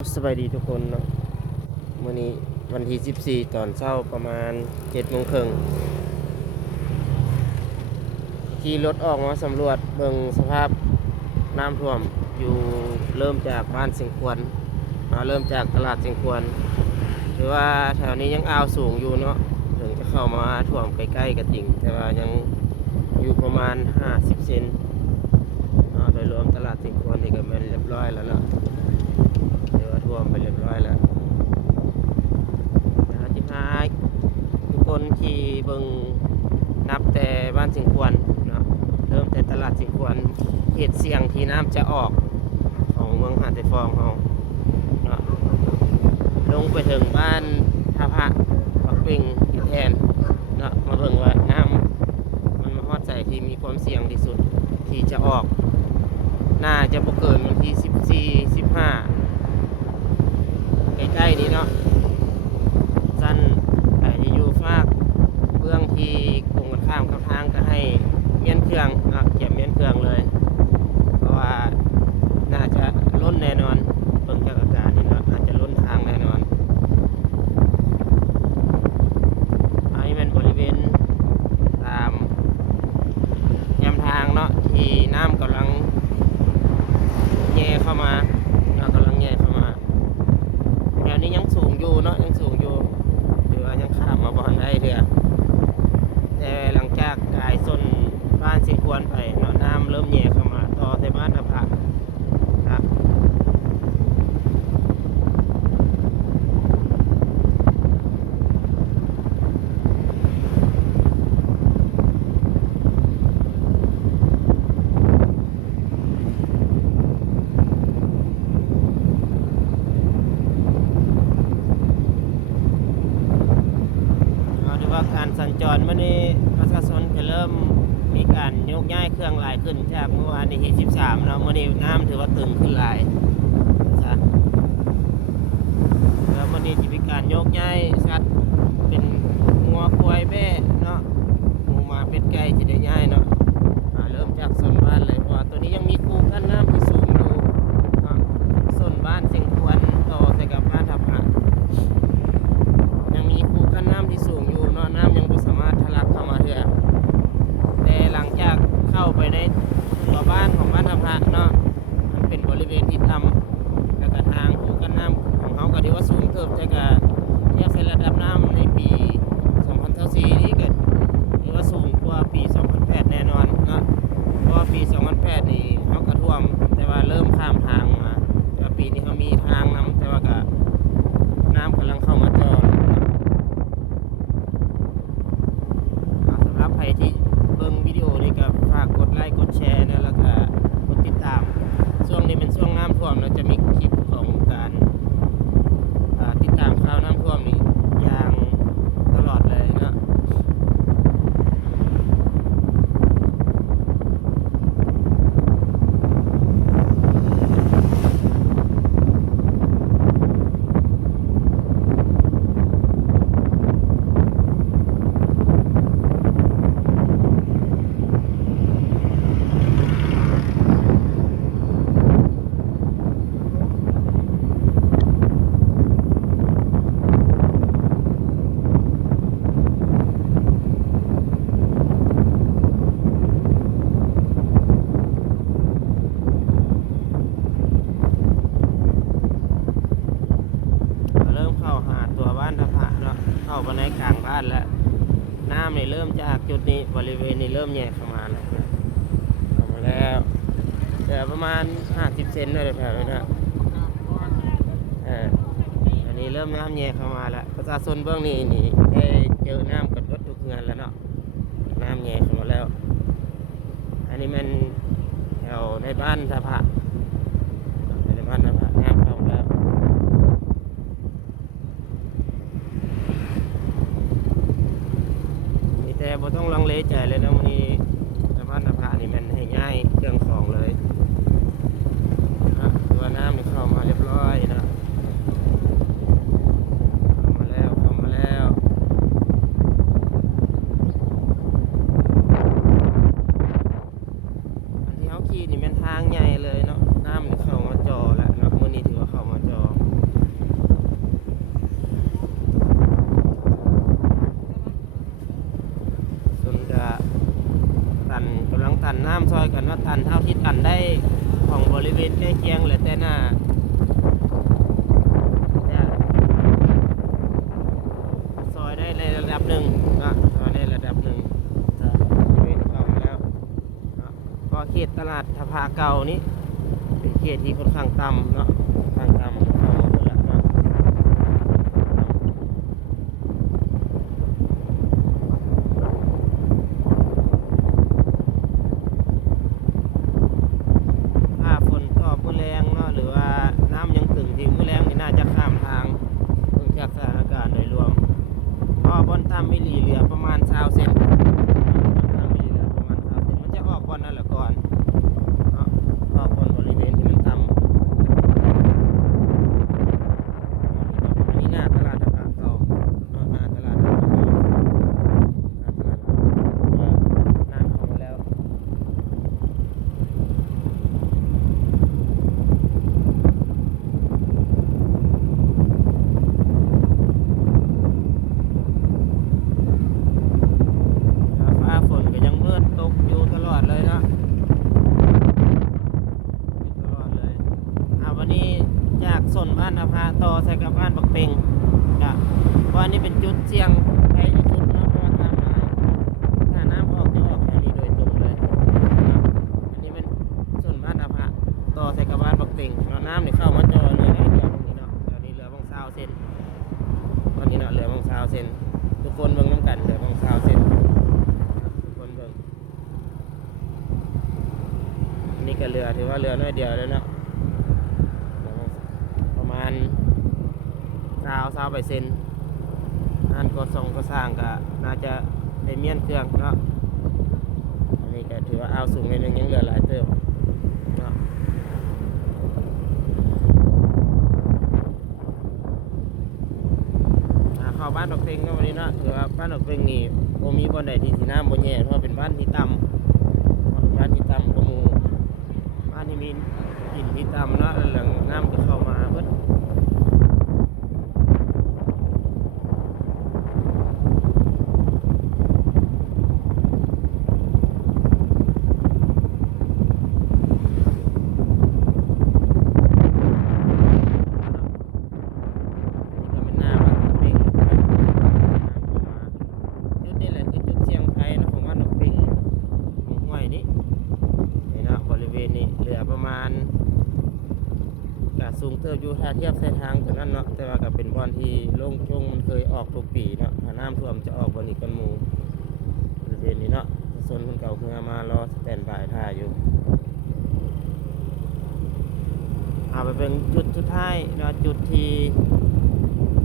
สบายดีทุกคนเนาะวันนี้วันที่14ตอนเช้าประมาณ7:30ขี่รถออกมาสำรวจเบิ่งสภาพน้ำท่วมอยู่เริ่มจากบ้านสิงควรเริ่มจากตลาดสิงควรหรือว่าแถวนี้ยังอ้าวสูงอยู่เนาะถึงจะเข้ามาท่วมใกล้ๆกับจริงแต่ว่ายังอยู่ประมาณ50เซนโดยรวมตลาดสิงควรนี่ก็เป็นเรียบร้อยแล้วเนาะเดี๋ยวท่วมไปเรียบร้อยแล้วที่ท้ายทุกคนขี่เบิ่งนับแต่บ้านสิงควรเนาะเริ่มแต่ตลาดสิงควรเขตเสี่ยงที่น้ำจะออกของเมืองหาดไทฟองเราเนาะลงไปถึงบ้านท่าพระปักปิงอีแทนเนาะมาเบิ่งว่าน้ำมันมาฮอดใส่ที่มีความเสี่ยงที่สุดที่จะออกน่าจะบ่เกินวันที่14-15ใกล้ๆนี้เนาะสั้นแต่จะอยู่ฝากเบื้องที่ตรงกันข้ามกับทางก็ให้เมียนเครื่องเก็บเมียนเครื่องเลยเพราะว่าน่าจะล้นแน่นอนเบิ่งจากอากาศนี่เนาะอาจจะล้นทางแน่นอนอันนี้เป็นบริเวณตามแยมทางเนาะที่น้ำกำลังแย่เข้ามาเนาะกำลังแย่เข้ามาแถวนี้ยังสูงอยู่เนาะยังสูงอยู่หรือว่ายังข้ามมาบ่อนได้เถอะแต่หลังจากกายส้นบ้านสิงควรไปเนาะน้ำเริ่มแย่เข้ามาต่อแต่บ้านท่าพระครับการสัญจรเมื่อนี้ประชาชนก็เริ่มมีการยกย้ายเครื่องหลายขึ้นจากเมื่อวานที่13เนาะเมื่อนี้น้ำถือว่าตึงขึ้นหลายแล้วเมื่อนี้จะมีการยกย้ายสัตว์เป็นงัวควายแบะเนาะหมูหมาเป็ดไก่จะได้ย้ายเนาะเริ่มจากโซนบ้านเลยเพราะว่าตัวนี้ยังมีคูกั้นน้ำที่สูงอยู่โซนบ้านสิงควรต่อใส่กับบ้านทับหะยังมีคูกั้นน้ำที่สูงอยู่เนาะน้ำยังไม่สามารถทะลักเข้ามาเถื่อแต่หลังจากเข้าไปในตัวบ้านของบ้านทับหะเนาะมันเป็นบริเวณที่ต่ำแล้วก็ทางคูกั้นน้ำของเขาก็ถือว่าสูงเติบแต่ก็เทียบเป็นระดับน้ำในปี2024นี่ก็ถือว่าสูงกว่าปี2008แน่นอนเนาะเพราะว่าปี2008นี่เขาก็ท่วมแต่ว่าเริ่มข้ามทางมาแต่ว่าปีนี้เขามีทางนำแต่ว่าก็น้ำกำลังเข้ามาจอสำหรับใครที่เบิ่งวิดีโอนี้ก็ฝากกดไลค์กดแชร์นะแล้วก็กดติดตามช่วงนี้เป็นช่วงน้ำท่วมเราจะมีคลิปของการติดตามข่าวน้ำท่วมนี่อย่างตลอดเลยนะเข้าไปในกลางบ้านแล้วน้ำเนี่ยเริ่มจากจุดนี้บริเวณนี้เริ่มแย่เข้ามาแล้วเข้ามาแล้วแต่ประมาณ50เซนเลยแถวนี้นะอันนี้เริ่มน้ำแย่เข้ามาแล้วประชาชนเบื้องนี้นี่ได้เจอน้ำกับรถทุกเงินแล้วเนาะน้ำแย่เข้ามาแล้วอันนี้มันแถวในบ้านท่าพระในบ้านท่าพระน้ำเข้าแล้วแต่บ่ต้องลังเลใจเลยนะวันนี้สะพานท่าพระนี่มันให้ง่ายเครื่องของเลยตัวน้ำนี่เข้ามาเรียบร้อยนะเข้ามาแล้วอันที่เขาขี่นี่เป็นทางใหญ่เลยเนาะน้ำนี่เข้ามาจอแล้วเนาะมื้อนี้ถือว่าเข้ามาจอ กันว่าตันเท่าที่ตันได้ของบริเวณใกล้เคียงเหลือแต่หน้าซอยได้ในระดับหนึ่งนะซอยได้ระดับหนึ่งบริเวณเข้ามาแล้วนะก็เขตตลาดทภาเก่านี้เป็นเขตที่ค่อนข้างต่ำเนาะค่อนข้างต่ำเข้ามาหมดแล้วเนาะถ้าฝนตกมื้อแรงเนาะหรือว่าน้ำยังตึงที่มื้อแรงนี่น่าจะข้ามทางเพิ่งจากสถานการณ์โดยรวมเพราะบนถ้ำมิลีเหลือประมาณ20 เซนบนถ้ำมิลีเหลือประมาณ20 เซนมันจะออกบนนั่นแหละก่อนเนาะออกบนบริเวณที่มันต่ำอันนี้หน้าตลาดทภาเก่าเนาะหน้าตลาดทภาเก่าหน้าตลาดทภาเก่าว่าน้ำเข้ามาแล้วฟ้าฝนก็ยังมืดตกอยู่ตลอดเลยเนาะอยู่ตลอดเลยวันนี้จากส่วนบ้านทภาต่อใส่กับบ้านบักเปงนะเพราะอันนี้เป็นจุดเสี่ยงภัยที่สุดเนาะเพราะว่าน้ำหลายถ้าน้ำออกจะออกแถวนี้โดยตรงเลยนะอันนี้เป็นส่วนบ้านทภาต่อใส่กับบ้านบักเปงเนาะน้ำนี่เข้ามาจอเลยในเดือนนี้เนาะเดี๋ยวนี้เหลือบ้าง20 เซนตอนนี้เนาะเหลือบ้าง20 เซนทุกคนเบิ่งน้ำกันเหลือบ้าง20 เซนทุกคนเบิ่งอันนี้ก็เรือถือว่าเรือน้อยเดียวเลยเนาะประมาณ20 เซนนั่นก็ส่งก็สร้างก็น่าจะได้เมียนเครื่องเนาะอันนี้ก็ถือว่าเอาสูงนิดนึงยังเหลือหลายเติมเนาะเข้าบ้านดอกเต็งก็วันนี้เนาะถือว่าบ้านดอกเต็งนี่โมมีบ่อนใดที่สีน้ำบ่แย่เพราะเป็นบ้านที่ต่ำบ้านที่ต่ำก็มูบ้านที่มีหินที่ต่ำเนาะหลังน้ำก็เข้ามาเพิ่นสูงเติบอยู่ถ้าเทียบเส้นทางตัวนั้นเนาะแต่ว่าก็เป็นบ่อนที่โล่งช่วงมันเคยออกทุกปีเนาะถ้าน้ำท่วมจะออกบ่อนอีกกันหมู่บริเวณนี้เนาะโซนคนเก่าเพื่อมารอสแตนบายท่าอยู่เอาไปเป็นจุดสุดท้ายเนาะจุดที่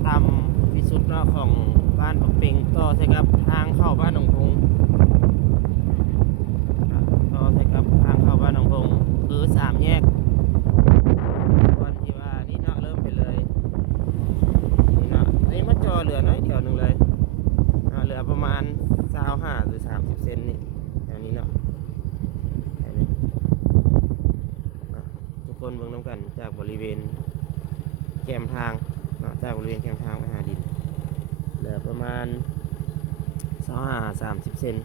ต่ำที่สุดเนาะของบ้านปักเป่งต่อใช่ครับทางเข้าบ้านหนองพงต่อใช่ครับทางเข้าบ้านหนองพงคือ3 แยกเหลือน้อยเดียวนึงเลยเหลือประมาณ25 หรือ30 เซนนี่อย่างนี้เนาะทุกคนเบิ่งน้ำกันจากบริเวณแคมทางเนาะจากบริเวณแคมทางไปหาดินเหลือประมาณ25 30 เซน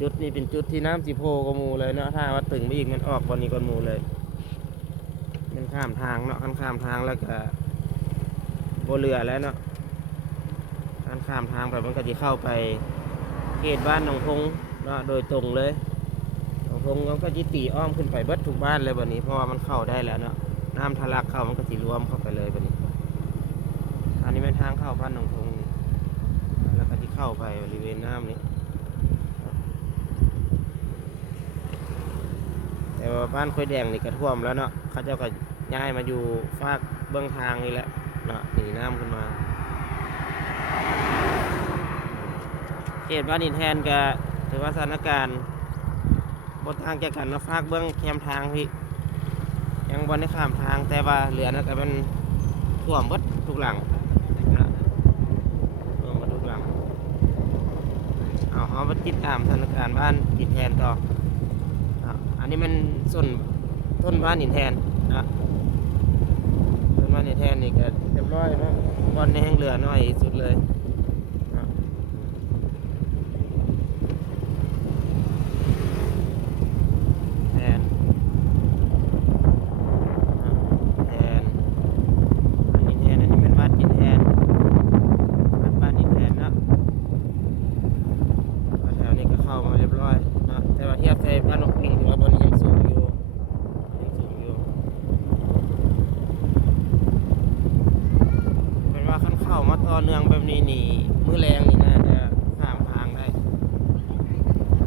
จุดนี้เป็นจุดที่น้ำสีโพกมูเลยเนาะถ้าว่าตึงไม่อีกมันออกบนนี้ก็มูเลยมันข้ามทางเนาะข้ามทางแล้วก็โบเรือแล้วเนาะข้ามทางไปมันก็จะเข้าไปเขตบ้านหนองพงเนาะโดยตรงเลยหนองพงมันก็จะตีอ้อมขึ้นไปเบิดทุกบ้านเลยวันนี้เพราะว่ามันเข้าได้แล้วเนาะน้ำทะลักเข้ามันก็จะรวมเข้าไปเลยวันนี้อันนี้เป็นทางเข้าบ้านหนองพงแล้วก็จะเข้าไปบริเวณน้ำนี้แต่ว่าบ้านคุยแดงนี่กระท่วมแล้วเนาะเขาเจ้าก็ย้ายมาอยู่ฟากเบื้องทางนี่แหละเนาะหนีน้ำขึ้นมาเขตบ้านอินแทนก็ถือว่าสถานการณ์บนทางแก่กันมาฟากเบื้องแคมทางพี่ยังบนได้ข้ามทางแต่ว่าเหลือนะก็เป็นท่วมหมดทุกหลังนะท่วมหมดทุกหลังเอาไปติดตามสถานการณ์บ้านอินแทนต่ออันนี้มันส่วนต้นบ้านหินแทนนะต้นบ้านหินแทนนี่ก็เรียบร้อยเนาะบอลในแห้งเหลือน้อยสุดเลยนะ ต่อเนื่องแบบนี้นี่มื้อแรงนี่น่าจะข้ามทางได้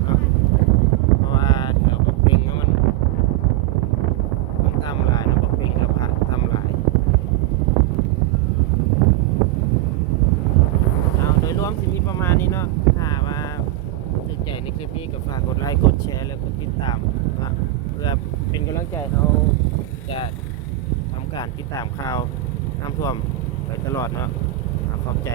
เนาะเพราะว่าแถวบักเพ็งมันทำหลายเนาะบักเพ็งกับพระทำหลายเอาโดยรวมสิมีประมาณนี้เนาะถ้าว่าถูกใจในคลิปนี้ก็ฝากกดไลค์กดแชร์แล้วกดติดตามเนาะเพื่อเป็นกำลังใจเขาจะทำการติดตามข่าวน้ำท่วมไปตลอดเนาะขอบใจ